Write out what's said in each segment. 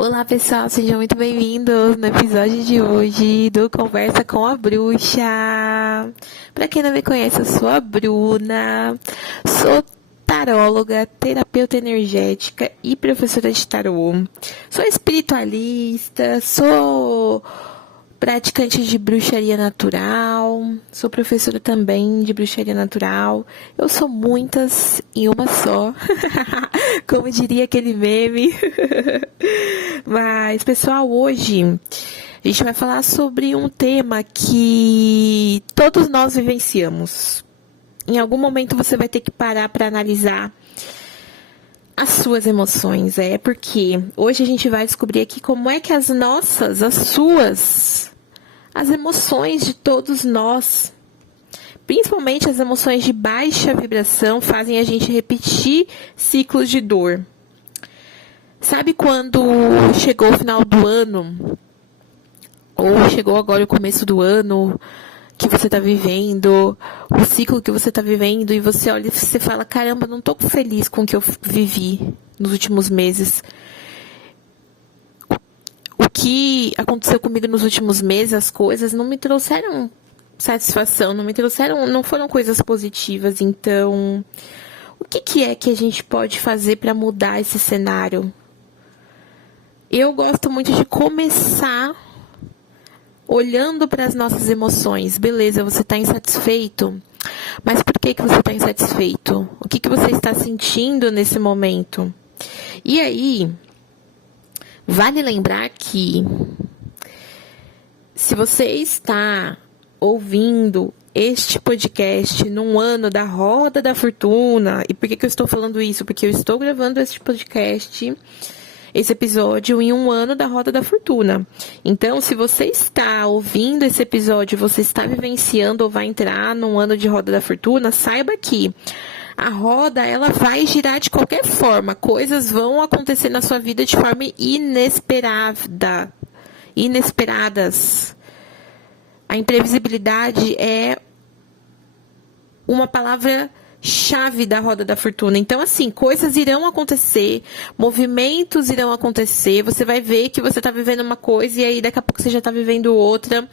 Olá pessoal, sejam muito bem-vindos no episódio de hoje do Conversa com a Bruxa. Para quem não me conhece, eu sou a Bruna, sou taróloga, terapeuta energética e professora de tarô. Sou espiritualista, sou praticante de bruxaria natural, sou professora também de bruxaria natural. Eu sou muitas em uma só, como diria aquele meme. Mas, pessoal, hoje a gente vai falar sobre um tema que todos nós vivenciamos. Em algum momento você vai ter que parar para analisar as suas emoções, porque hoje a gente vai descobrir aqui como é que as emoções de todos nós, principalmente as emoções de baixa vibração, fazem a gente repetir ciclos de dor. Sabe quando chegou o final do ano, ou chegou agora o começo do ano que você está vivendo, o ciclo que você está vivendo, e você olha e você fala, caramba, não estou feliz com o que eu vivi nos últimos meses. O que aconteceu comigo nos últimos meses, as coisas não me trouxeram satisfação, não foram coisas positivas. Então, o que é que a gente pode fazer para mudar esse cenário? Eu gosto muito de começar olhando para as nossas emoções. Beleza, você está insatisfeito, mas por que você está insatisfeito? O que você está sentindo nesse momento? E aí, vale lembrar que se você está ouvindo este podcast num ano da Roda da Fortuna, e por que eu estou falando isso? Porque eu estou gravando este podcast, esse episódio, em um ano da Roda da Fortuna. Então, se você está ouvindo esse episódio, você está vivenciando ou vai entrar num ano de Roda da Fortuna, saiba que a roda, ela vai girar de qualquer forma. Coisas vão acontecer na sua vida de forma inesperadas. A imprevisibilidade é uma palavra-chave da roda da fortuna. Então, assim, coisas irão acontecer, movimentos irão acontecer, você vai ver que você está vivendo uma coisa e aí daqui a pouco você já está vivendo outra.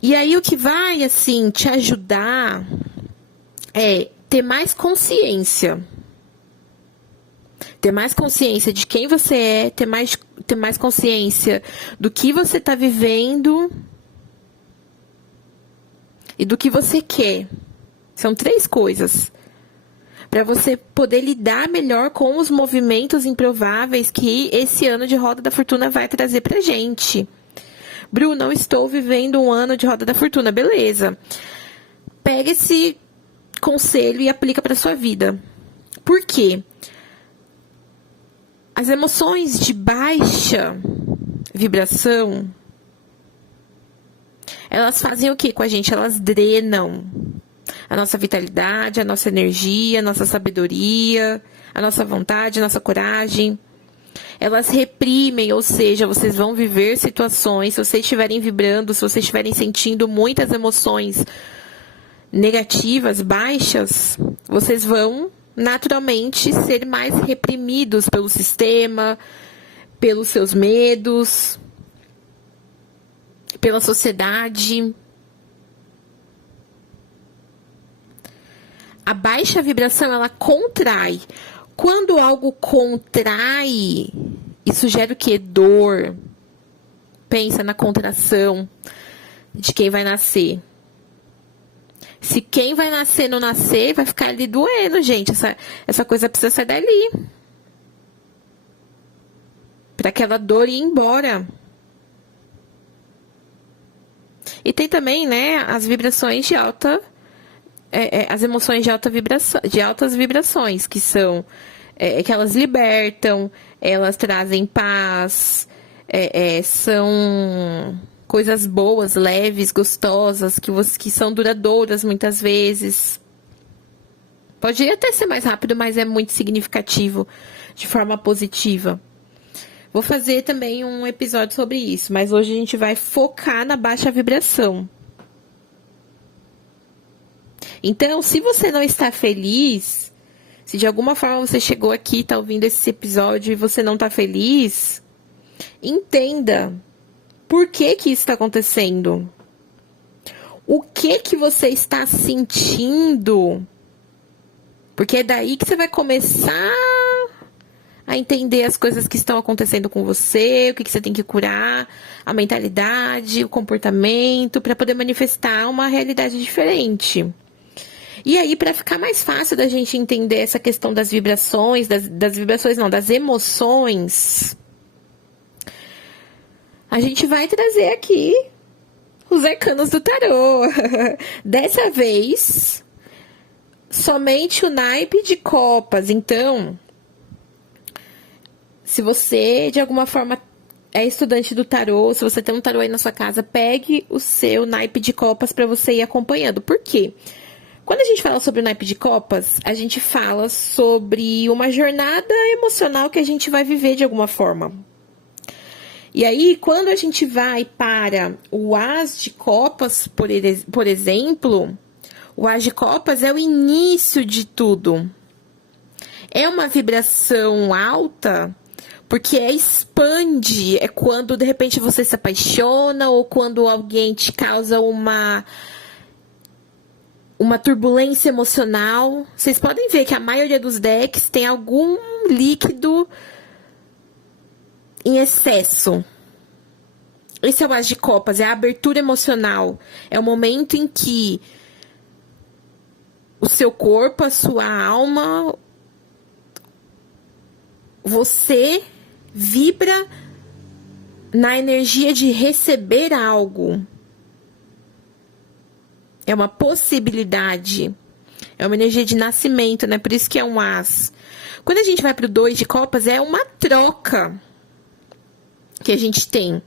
E aí o que vai, assim, te ajudar é ter mais consciência. Ter mais consciência de quem você é, ter mais consciência do que você está vivendo e do que você quer. São 3 coisas. Para você poder lidar melhor com os movimentos improváveis que esse ano de Roda da Fortuna vai trazer pra gente. Bru, não estou vivendo um ano de Roda da Fortuna. Beleza. Pega esse conselho e aplica para sua vida. Por quê? As emoções de baixa vibração, elas fazem o que com a gente? Elas drenam a nossa vitalidade, a nossa energia, a nossa sabedoria, a nossa vontade, a nossa coragem. Elas reprimem, ou seja, vocês vão viver situações, se vocês estiverem vibrando, se vocês estiverem sentindo muitas emoções negativas, baixas, vocês vão naturalmente ser mais reprimidos pelo sistema, pelos seus medos, pela sociedade. A baixa vibração, ela contrai. Quando algo contrai, isso gera o quê? Dor. Pensa na contração de quem vai nascer. Se quem vai nascer não nascer, vai ficar ali doendo, gente. Essa coisa precisa sair dali. Para aquela dor ir embora. E tem também, né, as vibrações de as emoções de altas vibrações, que são que elas libertam, elas trazem paz, são coisas boas, leves, gostosas, que são duradouras muitas vezes. Pode até ser mais rápido, mas é muito significativo, de forma positiva. Vou fazer também um episódio sobre isso, mas hoje a gente vai focar na baixa vibração. Então, se você não está feliz, se de alguma forma você chegou aqui, está ouvindo esse episódio e você não está feliz, Entenda por que que isso está acontecendo. O que que você está sentindo? Porque é daí que você vai começar a entender as coisas que estão acontecendo com você, o que que você tem que curar, a mentalidade, o comportamento, para poder manifestar uma realidade diferente. E aí, para ficar mais fácil da gente entender essa questão das vibrações, das vibrações não, das emoções, a gente vai trazer aqui os arcanos do tarô. Dessa vez, somente o naipe de copas. Então, se você, de alguma forma, é estudante do tarô, se você tem um tarô aí na sua casa, pegue o seu naipe de copas para você ir acompanhando. Por quê? Quando a gente fala sobre o naipe de copas, a gente fala sobre uma jornada emocional que a gente vai viver de alguma forma. E aí, quando a gente vai para o as de copas, por exemplo, o as de copas é o início de tudo. É uma vibração alta, porque expande, é quando de repente você se apaixona ou quando alguém te causa uma turbulência emocional. Vocês podem ver que a maioria dos decks tem algum líquido em excesso. Esse é o as de copas, é a abertura emocional. É o momento em que o seu corpo, a sua alma, você vibra na energia de receber algo. É uma possibilidade. É uma energia de nascimento, né? Por isso que é um as. Quando a gente vai para o 2 de copas, é uma troca que a gente tem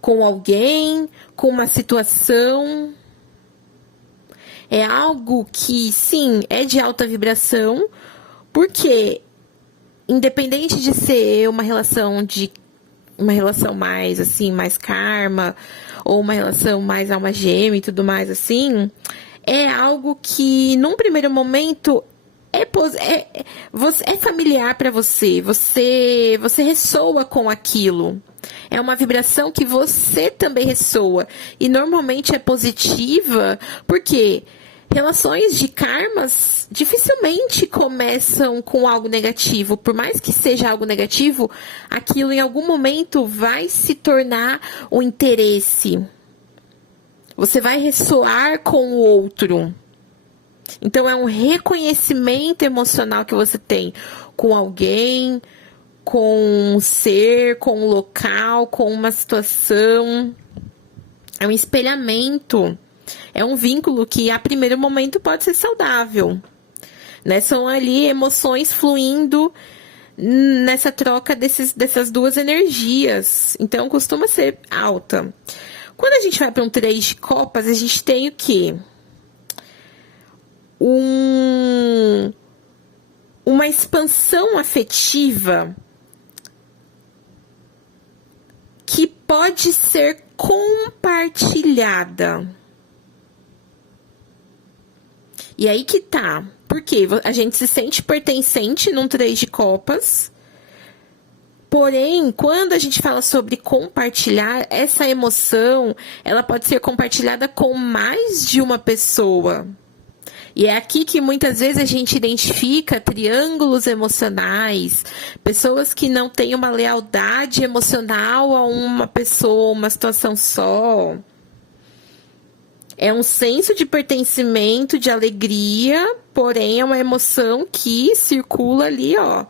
com alguém, com uma situação. É algo que, sim, é de alta vibração, porque independente de ser uma relação mais assim, mais karma, ou uma relação mais alma gêmea e tudo mais assim, é algo que num primeiro momento é familiar para você, você ressoa com aquilo. É uma vibração que você também ressoa. E normalmente é positiva, porque relações de karmas dificilmente começam com algo negativo. Por mais que seja algo negativo, aquilo em algum momento vai se tornar um interesse. Você vai ressoar com o outro. Então é um reconhecimento emocional que você tem com alguém, com um ser, com um local, com uma situação. É um espelhamento. É um vínculo que a primeiro momento pode ser saudável, né? São ali emoções fluindo nessa troca dessas duas energias. Então costuma ser alta. Quando a gente vai para um 3 de copas, a gente tem o quê? Uma expansão afetiva que pode ser compartilhada. E aí que tá. Porque a gente se sente pertencente num 3 de copas. Porém, quando a gente fala sobre compartilhar, essa emoção, ela pode ser compartilhada com mais de uma pessoa. E é aqui que muitas vezes a gente identifica triângulos emocionais, pessoas que não têm uma lealdade emocional a uma pessoa, uma situação só. É um senso de pertencimento, de alegria, porém é uma emoção que circula ali, ó,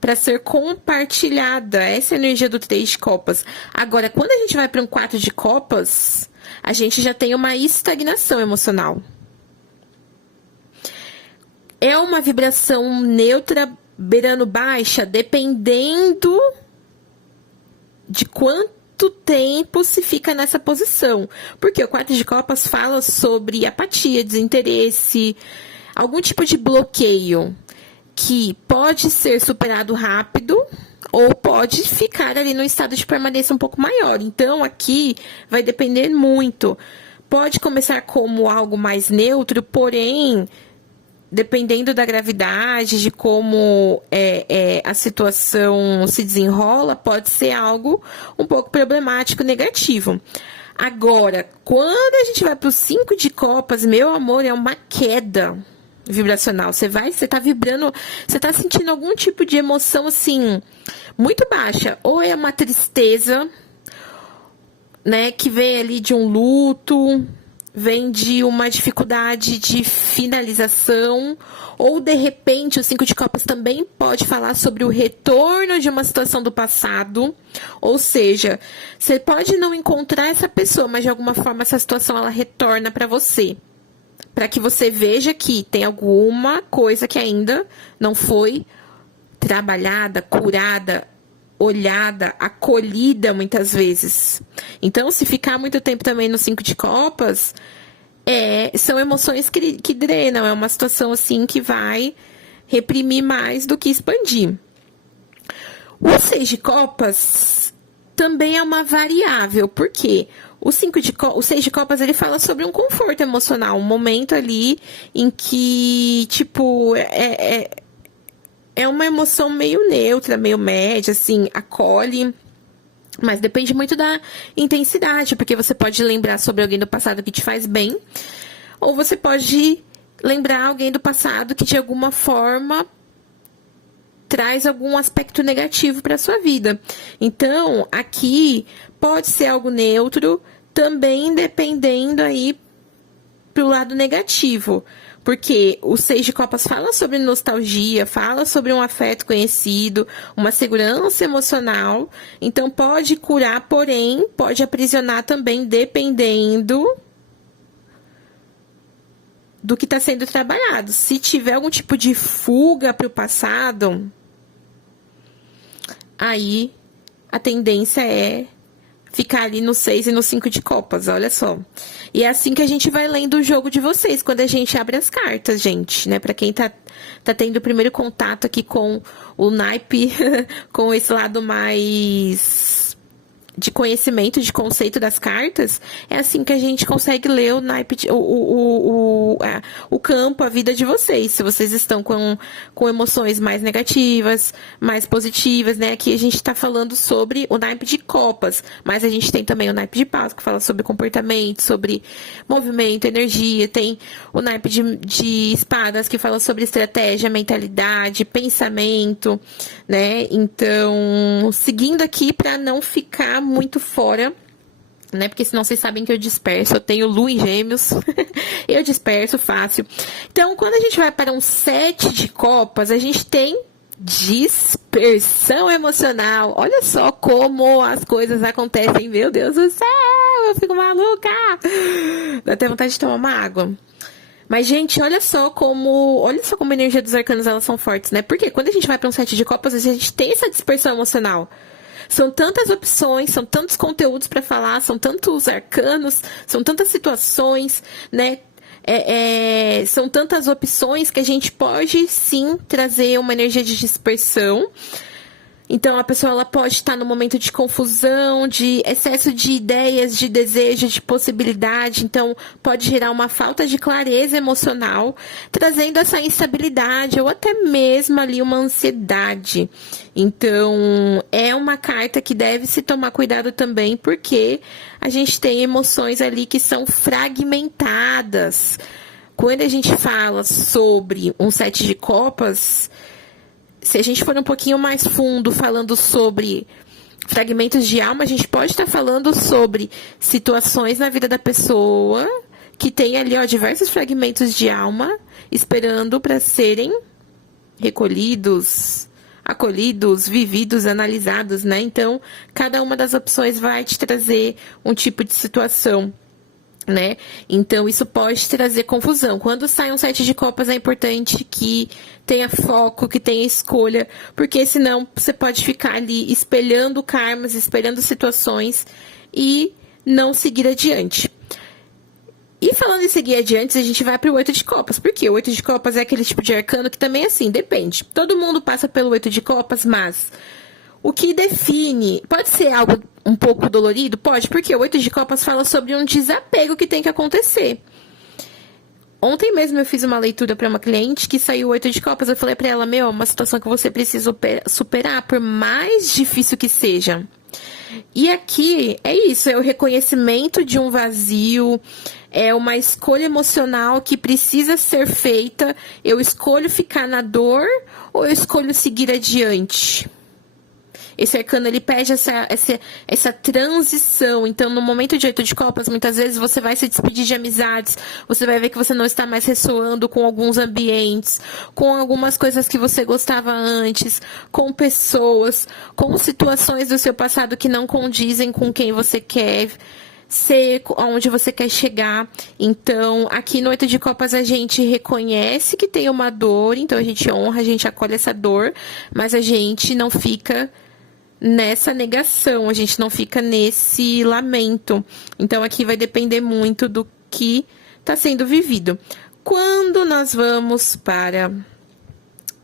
para ser compartilhada. Essa é a energia do 3 de copas. Agora, quando a gente vai para um 4 de copas, a gente já tem uma estagnação emocional. É uma vibração neutra, beirando baixa, dependendo de quanto tempo se fica nessa posição. Porque o 4 de copas fala sobre apatia, desinteresse, algum tipo de bloqueio que pode ser superado rápido ou pode ficar ali no estado de permanência um pouco maior. Então, aqui vai depender muito. Pode começar como algo mais neutro, porém dependendo da gravidade, de como a situação se desenrola, pode ser algo um pouco problemático, negativo. Agora, quando a gente vai para o 5 de copas, meu amor, é uma queda vibracional. Você tá vibrando, você tá sentindo algum tipo de emoção, assim, muito baixa. Ou é uma tristeza, né, que vem ali de um luto, vem de uma dificuldade de finalização, ou de repente o 5 de copas também pode falar sobre o retorno de uma situação do passado, ou seja, você pode não encontrar essa pessoa, mas de alguma forma essa situação ela retorna para você, para que você veja que tem alguma coisa que ainda não foi trabalhada, curada, olhada, acolhida muitas vezes. Então, se ficar muito tempo também no 5 de copas, são emoções que drenam, é uma situação assim que vai reprimir mais do que expandir. O 6 de copas também é uma variável, porque o 6 de copas ele fala sobre um conforto emocional, um momento ali em que, tipo, é uma emoção meio neutra, meio média, assim, acolhe, mas depende muito da intensidade, porque você pode lembrar sobre alguém do passado que te faz bem, ou você pode lembrar alguém do passado que de alguma forma traz algum aspecto negativo para sua vida. Então, aqui pode ser algo neutro, também dependendo aí pro lado negativo. Porque o 6 de copas fala sobre nostalgia, fala sobre um afeto conhecido, uma segurança emocional. Então, pode curar, porém, pode aprisionar também, dependendo do que está sendo trabalhado. Se tiver algum tipo de fuga para o passado, aí a tendência é ficar ali no 6 e no 5 de copas, olha só. E é assim que a gente vai lendo o jogo de vocês, quando a gente abre as cartas, gente, né? Pra quem tá tendo o primeiro contato aqui com o naipe, com esse lado mais de conhecimento, de conceito das cartas, é assim que a gente consegue ler o naipe, o campo, a vida de vocês. Se vocês estão com emoções mais negativas, mais positivas, né? Aqui a gente tá falando sobre o naipe de copas, mas a gente tem também o naipe de paus, que fala sobre comportamento, sobre movimento, energia. Tem o naipe de espadas, que fala sobre estratégia, mentalidade, pensamento, né? Então, seguindo aqui para não ficar muito fora, né? Porque senão vocês sabem que eu disperso. Eu tenho lua em gêmeos. Eu disperso fácil. Então, quando a gente vai para um 7 de copas, a gente tem dispersão emocional. Olha só como as coisas acontecem. Meu Deus do céu, eu fico maluca. Dá até vontade de tomar uma água. Mas, gente, olha só como a energia dos arcanos, elas são fortes, né? Porque quando a gente vai para um 7 de copas, a gente tem essa dispersão emocional. São tantas opções, são tantos conteúdos para falar, são tantos arcanos, são tantas situações, né? São tantas opções que a gente pode, sim, trazer uma energia de dispersão. Então, a pessoa ela pode estar no momento de confusão, de excesso de ideias, de desejo, de possibilidade. Então, pode gerar uma falta de clareza emocional, trazendo essa instabilidade ou até mesmo ali uma ansiedade. Então, é uma carta que deve se tomar cuidado também, porque a gente tem emoções ali que são fragmentadas. Quando a gente fala sobre um 7 de copas, se a gente for um pouquinho mais fundo falando sobre fragmentos de alma, a gente pode estar falando sobre situações na vida da pessoa que tem ali, ó, diversos fragmentos de alma esperando para serem recolhidos, acolhidos, vividos, analisados, né? Então, cada uma das opções vai te trazer um tipo de situação, né? Então, isso pode trazer confusão. Quando sai um 7 de copas, é importante que tenha foco, que tenha escolha, porque senão você pode ficar ali espelhando karmas, espelhando situações e não seguir adiante. E falando em seguir adiante, a gente vai para o 8 de copas, porque o 8 de copas é aquele tipo de arcano que também, assim, depende. Todo mundo passa pelo 8 de copas, mas o que define, pode ser algo um pouco dolorido? Pode, porque o 8 de copas fala sobre um desapego que tem que acontecer. Ontem mesmo eu fiz uma leitura para uma cliente que saiu 8 de copas. Eu falei para ela, meu, é uma situação que você precisa superar, por mais difícil que seja. E aqui é isso, é o reconhecimento de um vazio, é uma escolha emocional que precisa ser feita. Eu escolho ficar na dor ou eu escolho seguir adiante? Esse arcano, ele pede essa transição. Então, no momento de 8 de copas, muitas vezes você vai se despedir de amizades, você vai ver que você não está mais ressoando com alguns ambientes, com algumas coisas que você gostava antes, com pessoas, com situações do seu passado que não condizem com quem você quer ser, onde você quer chegar. Então, aqui no 8 de copas a gente reconhece que tem uma dor, então a gente honra, a gente acolhe essa dor, mas a gente não fica nessa negação, a gente não fica nesse lamento. Então, aqui vai depender muito do que está sendo vivido. Quando nós vamos para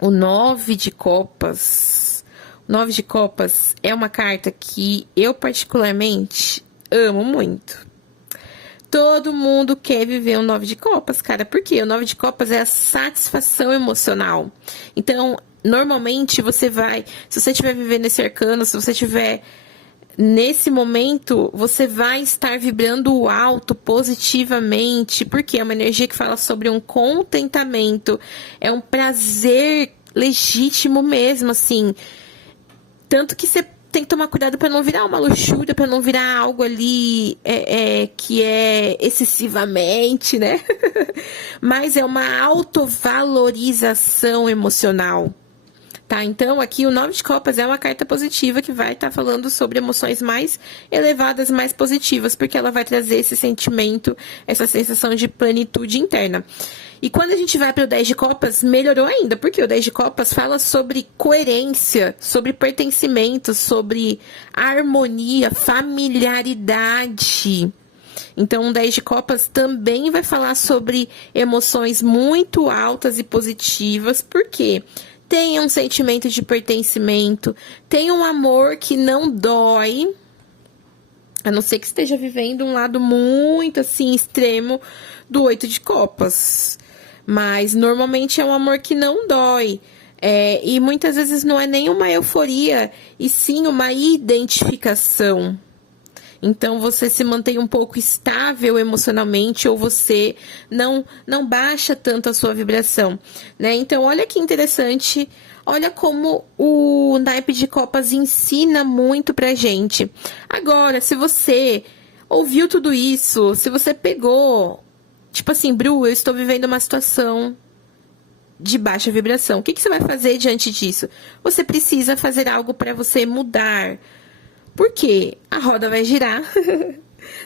o 9 de copas, o 9 de copas é uma carta que eu particularmente amo muito. Todo mundo quer viver um 9 de copas, cara. Por quê? O 9 de copas é a satisfação emocional. Então, normalmente você vai, se você estiver vivendo esse arcano, se você estiver nesse momento, você vai estar vibrando alto positivamente, porque é uma energia que fala sobre um contentamento, é um prazer legítimo mesmo, assim. Tanto que você tem que tomar cuidado para não virar uma luxúria, para não virar algo ali que é excessivamente, né? Mas é uma autovalorização emocional. Tá? Então, aqui o 9 de copas é uma carta positiva que vai estar falando sobre emoções mais elevadas, mais positivas, porque ela vai trazer esse sentimento, essa sensação de plenitude interna. E quando a gente vai para o 10 de copas, melhorou ainda, porque o 10 de copas fala sobre coerência, sobre pertencimento, sobre harmonia, familiaridade. Então, o 10 de copas também vai falar sobre emoções muito altas e positivas, porque tem um sentimento de pertencimento, tem um amor que não dói, a não ser que esteja vivendo um lado muito, assim, extremo do 8 de copas. Mas, normalmente, é um amor que não dói. E muitas vezes não é nem uma euforia, e sim uma identificação. Então, você se mantém um pouco estável emocionalmente ou você não baixa tanto a sua vibração, né? Então, olha que interessante, olha como o naipe de copas ensina muito pra gente. Agora, se você ouviu tudo isso, se você pegou, tipo assim, Bru, eu estou vivendo uma situação de baixa vibração, o que você vai fazer diante disso? Você precisa fazer algo para você mudar. Porque a roda vai girar,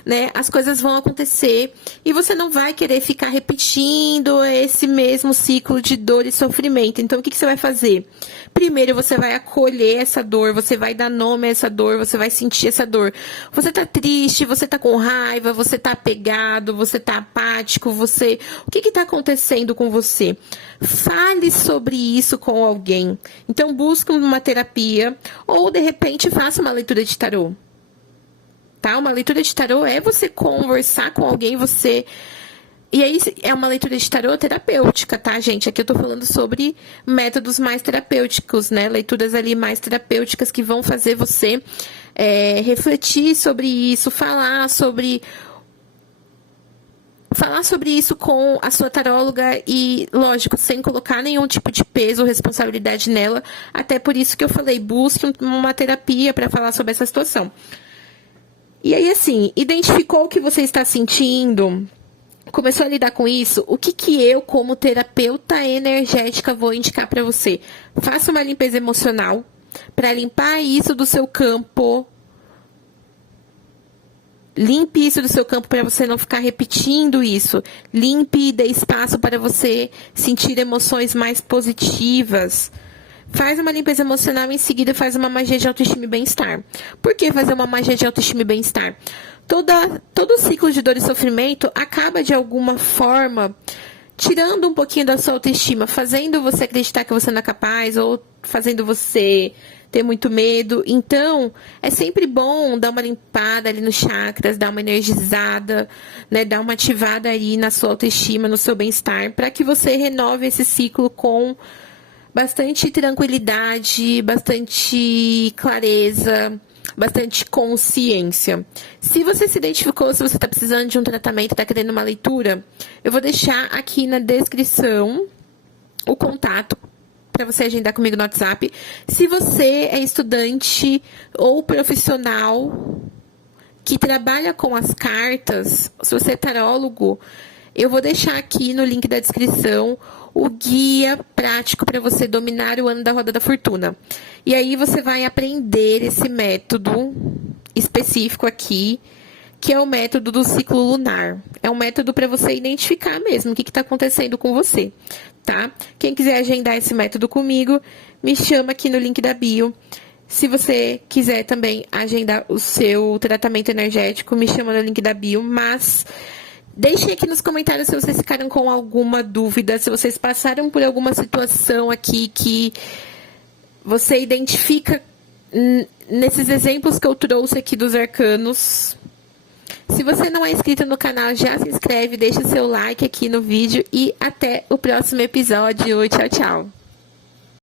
né? As coisas vão acontecer e você não vai querer ficar repetindo esse mesmo ciclo de dor e sofrimento. Então, o que você vai fazer? Primeiro, você vai acolher essa dor, você vai dar nome a essa dor, você vai sentir essa dor. Você tá triste, você tá com raiva, você tá apegado, você tá apático, você... O que tá acontecendo com você? Fale sobre isso com alguém. Então, busque uma terapia ou, de repente, faça uma leitura de tarô. Tá? Uma leitura de tarô é você conversar com alguém, você... E aí, é uma leitura de tarô terapêutica, tá, gente? Aqui eu tô falando sobre métodos mais terapêuticos, né? Leituras ali mais terapêuticas que vão fazer você refletir sobre isso, falar sobre isso com a sua taróloga e, lógico, sem colocar nenhum tipo de peso ou responsabilidade nela. Até por isso que eu falei, busque uma terapia para falar sobre essa situação. E aí, assim, identificou o que você está sentindo, começou a lidar com isso, o que eu, como terapeuta energética, vou indicar para você? Faça uma limpeza emocional para limpar isso do seu campo. Limpe isso do seu campo para você não ficar repetindo isso. Limpe e dê espaço para você sentir emoções mais positivas. Faz uma limpeza emocional e em seguida faz uma magia de autoestima e bem-estar. Por que fazer uma magia de autoestima e bem-estar? Todo ciclo de dor e sofrimento acaba de alguma forma tirando um pouquinho da sua autoestima, fazendo você acreditar que você não é capaz ou fazendo você ter muito medo. Então, é sempre bom dar uma limpada ali nos chakras, dar uma energizada, né? Dar uma ativada aí na sua autoestima, no seu bem-estar, para que você renove esse ciclo com bastante tranquilidade, bastante clareza, bastante consciência. Se você se identificou, se você está precisando de um tratamento, está querendo uma leitura, eu vou deixar aqui na descrição o contato para você agendar comigo no WhatsApp. Se você é estudante ou profissional que trabalha com as cartas, se você é tarólogo, eu vou deixar aqui no link da descrição o guia prático para você dominar o ano da Roda da Fortuna. E aí você vai aprender esse método específico aqui, que é o método do ciclo lunar. É um método para você identificar mesmo o que está acontecendo com você, tá? Quem quiser agendar esse método comigo, me chama aqui no link da bio. Se você quiser também agendar o seu tratamento energético, me chama no link da bio, mas deixem aqui nos comentários se vocês ficaram com alguma dúvida, se vocês passaram por alguma situação aqui que você identifica nesses exemplos que eu trouxe aqui dos arcanos. Se você não é inscrito no canal, já se inscreve, deixa o seu like aqui no vídeo e até o próximo episódio. Tchau, tchau!